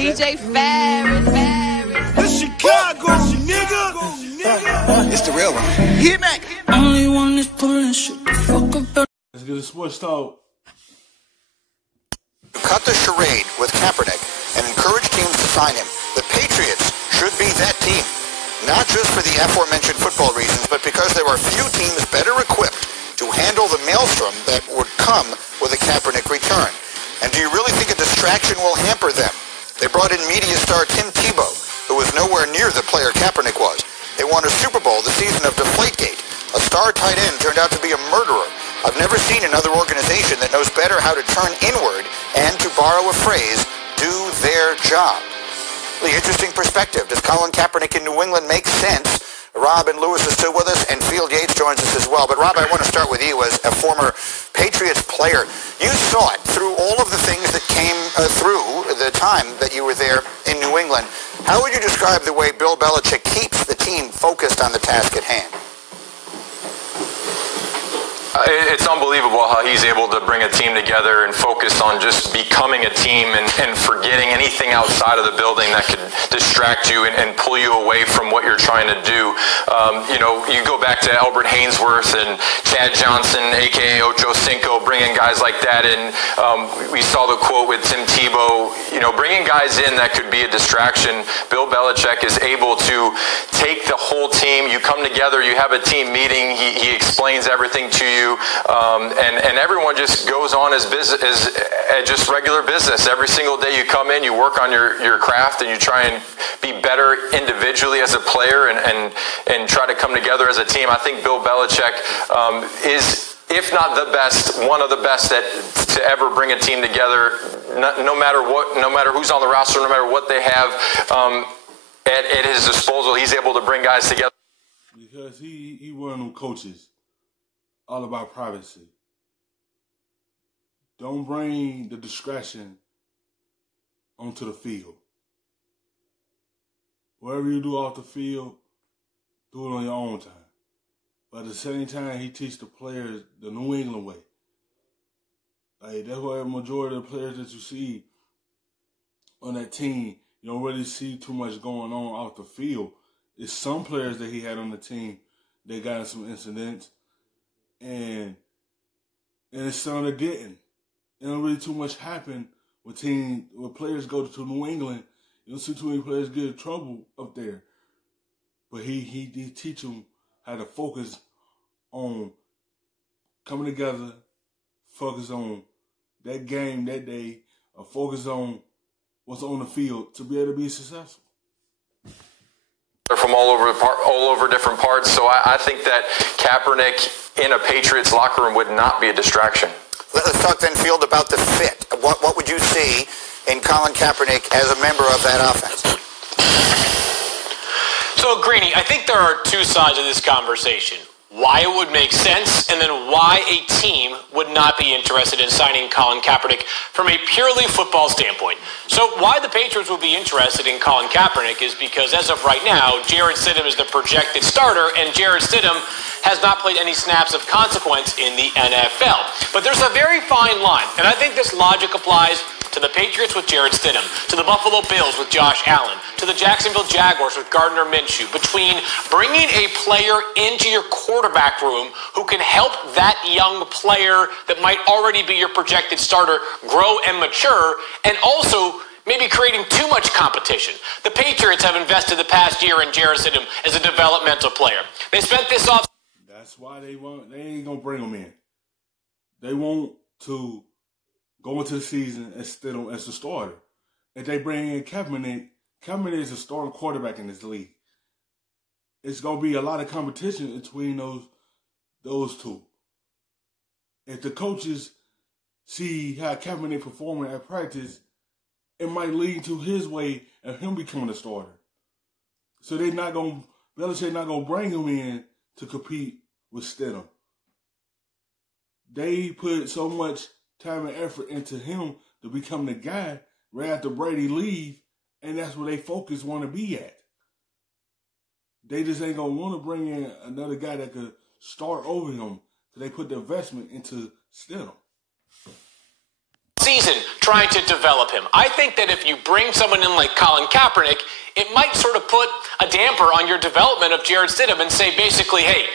DJ Ferris. The Chicago, nigga. It's the real one. Hit Mac. Only one is pulling shit. Fuck about. Let's get a sports talk. Cut the charade with Kaepernick and encourage teams to sign him. The Patriots should be that team. Not just for the aforementioned football reasons, but because there are few teams better equipped to handle the maelstrom that would come with a Kaepernick return. And do you really think a distraction will hamper them? They brought in media star Tim Tebow, who was nowhere near the player Kaepernick was. They won a Super Bowl the season of Deflategate. A star tight end turned out to be a murderer. I've never seen another organization that knows better how to turn inward and, to borrow a phrase, do their job. The interesting perspective. Does Colin Kaepernick in New England make sense? Rob and Lewis is still with us, and Field Yates joins us as well. But Rob, I want to start with you as a former Patriots player. You saw it through all of the things that came through the time that you were there in New England. How would you describe the way Bill Belichick keeps the team focused on the task at hand? It's unbelievable how he's able to bring a team together and focus on just becoming a team and forgetting anything outside of the building that could distract you and pull you away from what you're trying to do. You go back to Albert Haynesworth and Chad Johnson, a.k.a. Ocho Cinco, bringing guys like that in. We saw the quote with Tim Tebow, bringing guys in that could be a distraction. Bill Belichick is able to take the whole team. You come together, you have a team meeting, he explains everything to you. And everyone just goes on as business, as just regular business. Every single day you come in, you work on your craft, and you try and be better individually as a player and try to come together as a team. I think Bill Belichick is, if not the best, one of the best to ever bring a team together. No matter what, no matter who's on the roster, no matter what they have at his disposal, he's able to bring guys together. Because he one of them coaches. All about privacy. Don't bring the distraction onto the field. Whatever you do off the field, do it on your own time. But at the same time, he teaches the players the New England way. Like, that's why the majority of the players that you see on that team, you don't really see too much going on off the field. It's some players that he had on the team that got in some incidents. And it's something they're getting. It don't really too much happen when players go to New England. You don't see too many players get in trouble up there. But he teach them how to focus on coming together, focus on that game that day, or focus on what's on the field to be able to be successful. They're from all over different parts, so I think that Kaepernick in a Patriots locker room would not be a distraction. Let's talk then, Field, about the fit. What would you see in Colin Kaepernick as a member of that offense? So, Greeny, I think there are two sides of this conversation. Why it would make sense, and then why a team would not be interested in signing Colin Kaepernick from a purely football standpoint. So why the Patriots would be interested in Colin Kaepernick is because, as of right now, Jarrett Stidham is the projected starter, and Jarrett Stidham has not played any snaps of consequence in the NFL. But there's a very fine line, and I think this logic applies to the Patriots with Jarrett Stidham, to the Buffalo Bills with Josh Allen, to the Jacksonville Jaguars with Gardner Minshew, between bringing a player into your quarterback room who can help that young player that might already be your projected starter grow and mature, and also maybe creating too much competition. The Patriots have invested the past year in Jarrett Stidham as a developmental player. They spent this off. That's why they ain't gonna bring him in. They want to go into the season as Stidham as the starter. If they bring in Kaepernick is a starting quarterback in this league. It's gonna be a lot of competition between those two. If the coaches see how Kaepernick performing at practice, it might lead to his way of him becoming a starter. So Belichick not gonna bring him in to compete with Stidham. They put so much time and effort into him to become the guy right after Brady leave, and that's where they focus want to be at. They just ain't going to want to bring in another guy that could start over him, because they put the investment into Stidham. season trying to develop him. I think that if you bring someone in like Colin Kaepernick, it might sort of put a damper on your development of Jarrett Stidham and say basically, hey,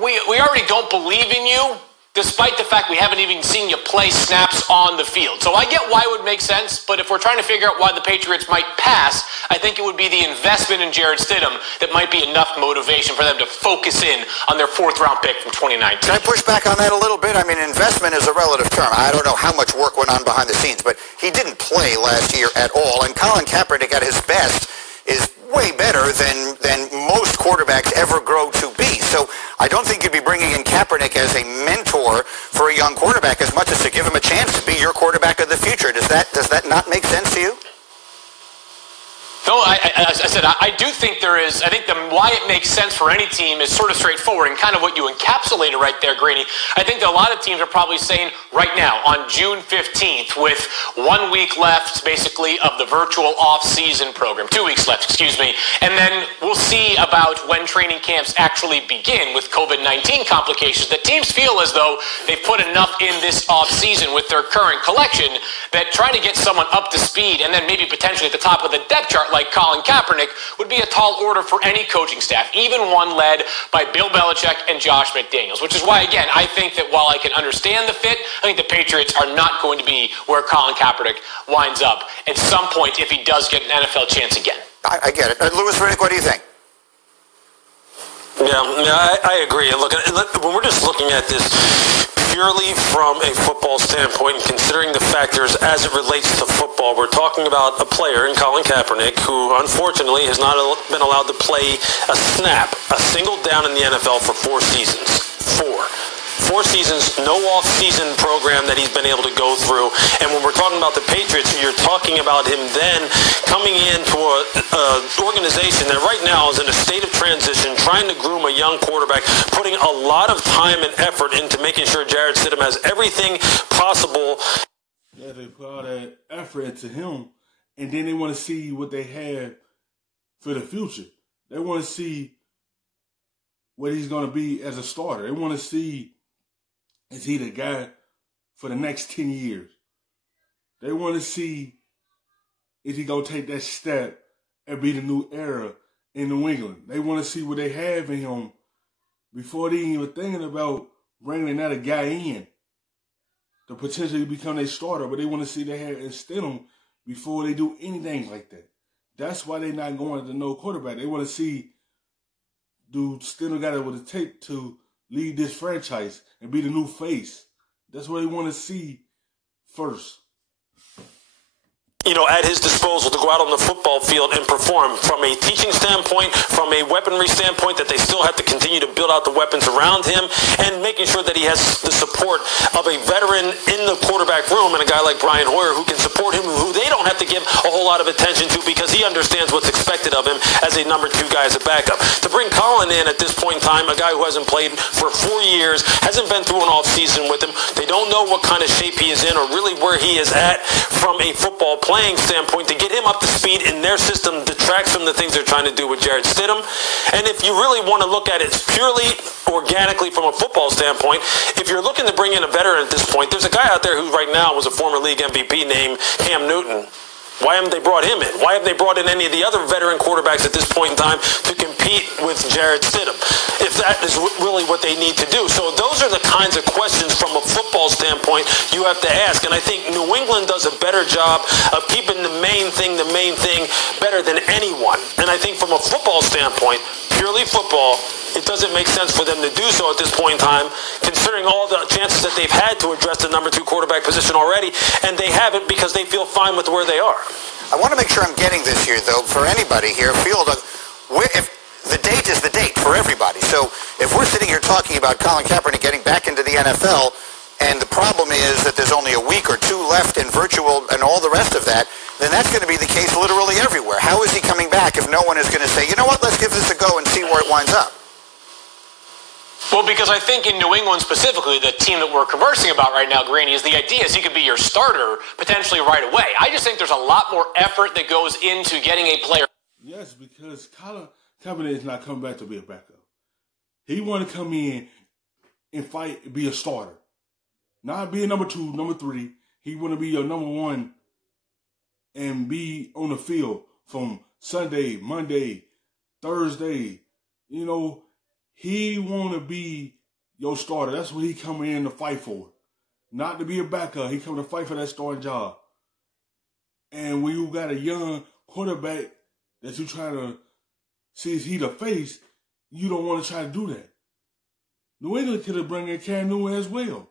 we already don't believe in you, despite the fact we haven't even seen you play snaps on the field. So I get why it would make sense, but if we're trying to figure out why the Patriots might pass, I think it would be the investment in Jarrett Stidham that might be enough motivation for them to focus in on their 4th-round pick from 2019. Can I push back on that a little bit? I mean, investment is a relative term. I don't know how much work went on behind the scenes, but he didn't play last year at all, and Colin Kaepernick at his best is way better than most quarterbacks ever grow to be. So I don't think you'd be bringing in Kaepernick as a mentor for a young quarterback as much as to give him a chance to be your quarterback of the future. Does that not make sense to you? No, as I said, I do think there is. I think why it makes sense for any team is sort of straightforward and kind of what you encapsulated right there, Greeny. I think that a lot of teams are probably saying right now, on June 15th, with 1 week left, basically, of the virtual off-season program, 2 weeks left, excuse me, and then we'll see about when training camps actually begin with COVID-19 complications, that teams feel as though they've put enough in this off-season with their current collection that trying to get someone up to speed and then maybe potentially at the top of the depth chart like Colin Kaepernick would be a tall order for any coaching staff, even one led by Bill Belichick and Josh McDaniels, which is why, again, I think that while I can understand the fit, I think the Patriots are not going to be where Colin Kaepernick winds up at some point if he does get an NFL chance again. I get it. Louis Riddick, what do you think? Yeah, I agree. And look, when we're just looking at this purely from a football standpoint and considering the factors as it relates to football, we're talking about a player in Colin Kaepernick who unfortunately has not been allowed to play a snap, a single down in the NFL for 4 seasons. 4 seasons, no off-season program that he's been able to go through. And when we're talking about the Patriots, you're talking about him then coming into an organization that right now is in a state of transition, trying to groom a young quarterback, putting a lot of time and effort into making sure Jarrett Stidham has everything possible. Yeah, they put all that effort into him, and then they want to see what they have for the future. They want to see what he's going to be as a starter. They want to see, is he the guy for the next 10 years? They want to see, is he going to take that step and be the new era in New England? They want to see what they have in him before they even thinking about bringing another guy in to potentially become their starter. But they want to see they have instill him before they do anything like that. That's why they're not going to no quarterback. They want to see, do Stidham got it with a take to lead this franchise and be the new face. That's what they want to see first. You know, at his disposal to go out on the football field and perform from a teaching standpoint, from a weaponry standpoint, that they still have to continue to build out the weapons around him and making sure that he has the support of a veteran in the quarterback room and a guy like Brian Hoyer who can support him, who they don't have to give a whole lot of attention to because he understands what's expected of him as a number 2 guy as a backup. To bring Colin in at this point in time, a guy who hasn't played for 4 years, hasn't been through an off season with him, they don't know what kind of shape he is in or really where he is at from a football playing standpoint. To get him up to speed in their system detracts from the things they're trying to do with Jarrett Stidham. And if you really want to look at it purely organically from a football standpoint, if you're looking to bring in a veteran at this point, there's a guy out there who right now was a former league MVP named Cam Newton. Why haven't they brought him in? Why haven't they brought in any of the other veteran quarterbacks at this point in time to compete with Jarrett Stidham, if that is really what they need to do? So those are the kinds of questions from a football standpoint you have to ask. And I think New England does a better job of keeping the main thing better than anyone. And I think from a football standpoint, purely football, it doesn't make sense for them to do so at this point in time, considering all the chances that they've had to address the number 2 quarterback position already, and they haven't because they feel fine with where they are. I want to make sure I'm getting this here, though, for anybody here. If the date is the date for everybody. So if we're sitting here talking about Colin Kaepernick getting back into the NFL, and the problem is that there's only a week or 2 left in virtual and all the rest of that, then that's going to be the case literally everywhere. How is he coming back if no one is going to say, you know what, let's give this a go and see where it winds up? Well, because I think in New England specifically, the team that we're conversing about right now, Greeny, is the idea is he could be your starter potentially right away. I just think there's a lot more effort that goes into getting a player. Yes, because Colin Kaepernick is not coming back to be a backup. He want to come in and fight, be a starter. Not be a number 2, number 3. He want to be your number one and be on the field from Sunday, Monday, Thursday. You know, he want to be your starter. That's what he coming in to fight for. Not to be a backup. He coming to fight for that starting job. And when you got a young quarterback that you trying to see if he the face, you don't want to try to do that. New England could have brought in Cam Newton as well.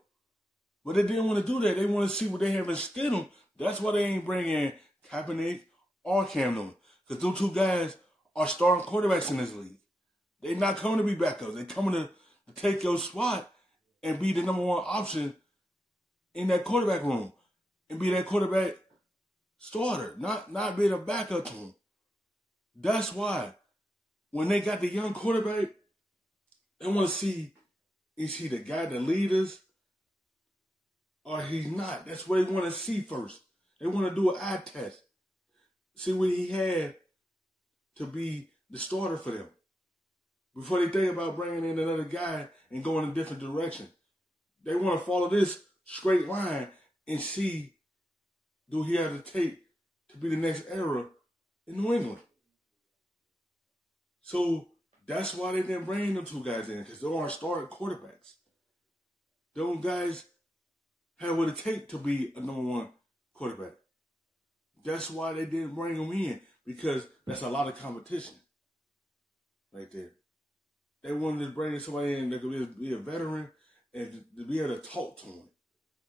But they didn't want to do that. They want to see what they have instead of them. That's why they ain't bringing Kaepernick or Cam Newton. Because those two guys are starting quarterbacks in this league. They're not coming to be backups. They're coming to take your spot and be the number one option in that quarterback room. And be that quarterback starter. Not being a backup to him. That's why when they got the young quarterback, they want to see, is he the guy that leads us or he's not? That's what they want to see first. They want to do an eye test. See what he had to be the starter for them. Before they think about bringing in another guy and going in a different direction. They want to follow this straight line and see, do he have the tape to be the next era in New England? So that's why they didn't bring them two guys in, because they aren't starting quarterbacks. Those guys have what it takes to be a number one quarterback. That's why they didn't bring them in, because that's a lot of competition right there. They wanted to bring somebody in that could be a veteran and to be able to talk to him,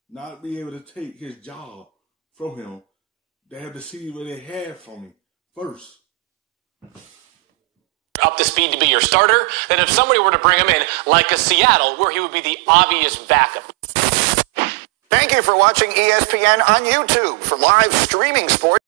not be able to take his job from him. They have to see what they have from him first. Up to speed to be your starter, then if somebody were to bring him in, like a Seattle, where he would be the obvious backup. Thank you for watching ESPN on YouTube. For live streaming sports.